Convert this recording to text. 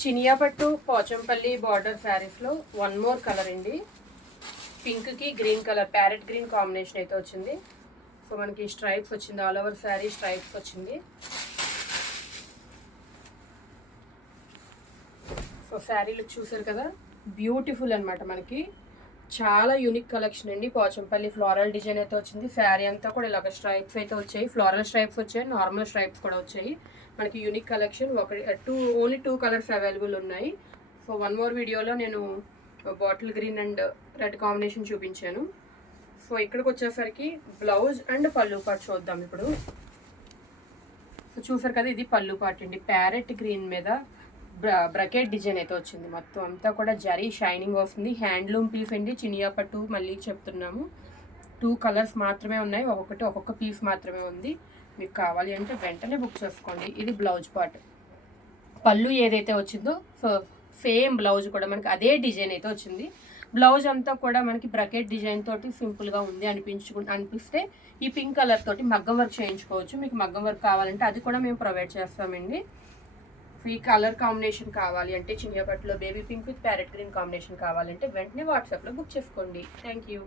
చినియా పట్టు పోచంపల్లి బార్డర్ శారీస్లో one more colour అండి. పింక్కి green colour parrot green combination అయితే వచ్చింది. సో మనకి స్ట్రైప్స్ వచ్చింది, ఆల్ ఓవర్ శారీ స్ట్రైప్స్ వచ్చింది. సో శారీ లుక్ చూసారు కదా, బ్యూటిఫుల్ అనమాట. మనకి చాలా యూనిక్ కలెక్షన్ అండి. పోచంపల్లి ఫ్లోరల్ డిజైన్ అయితే వచ్చింది. శారీ అంతా కూడా ఇలాగ స్ట్రైప్స్ అయితే వచ్చాయి, ఫ్లోరల్ స్ట్రైప్స్ వచ్చాయి, నార్మల్ స్ట్రైప్స్ కూడా వచ్చాయి. మనకి unique collection. Only two colours available ఉన్నాయి. సో వన్ మోర్ వీడియోలో నేను bottle green and red combination చూపించాను. సో ఇక్కడికి వచ్చేసరికి బ్లౌజ్ అండ్ పళ్ళు పార్ట్ చూద్దాం ఇప్పుడు. సో చూసారు కదా, ఇది పళ్ళు పార్ట్ అండి. ప్యారెట్ గ్రీన్ మీద బ్రకెట్ డిజైన్ అయితే వచ్చింది. మొత్తం అంతా కూడా జరీ షైనింగ్ వస్తుంది. హ్యాండ్లూమ్ పీస్ అండి, చినియా పట్టు. మళ్ళీ చెప్తున్నాము, 2 కలర్స్ మాత్రమే ఉన్నాయి, ఒక్కొక్క పీస్ మాత్రమే ఉంది. మీకు కావాలి అంటే వెంటనే బుక్ చేసుకోండి. ఇది బ్లౌజ్ పార్ట్. పళ్ళు ఏదైతే వచ్చిందో సో సేమ్ బ్లౌజ్ కూడా మనకి అదే డిజైన్ అయితే వచ్చింది. బ్లౌజ్ అంతా కూడా మనకి బ్రకెట్ డిజైన్ తోటి సింపుల్గా ఉంది అనిపిస్తే ఈ పింక్ కలర్ తోటి మగ్గం వర్క్ చేయించుకోవచ్చు. మీకు మగ్గం వర్క్ కావాలంటే అది కూడా మేము ప్రొవైడ్ చేస్తామండి. ఈ కలర్ కాంబినేషన్ కావాలి అంటే చినియా పట్టులో baby pink with parrot green combination కావాలంటే వెంటనే వాట్సాప్లో బుక్ చేసుకోండి. Thank you.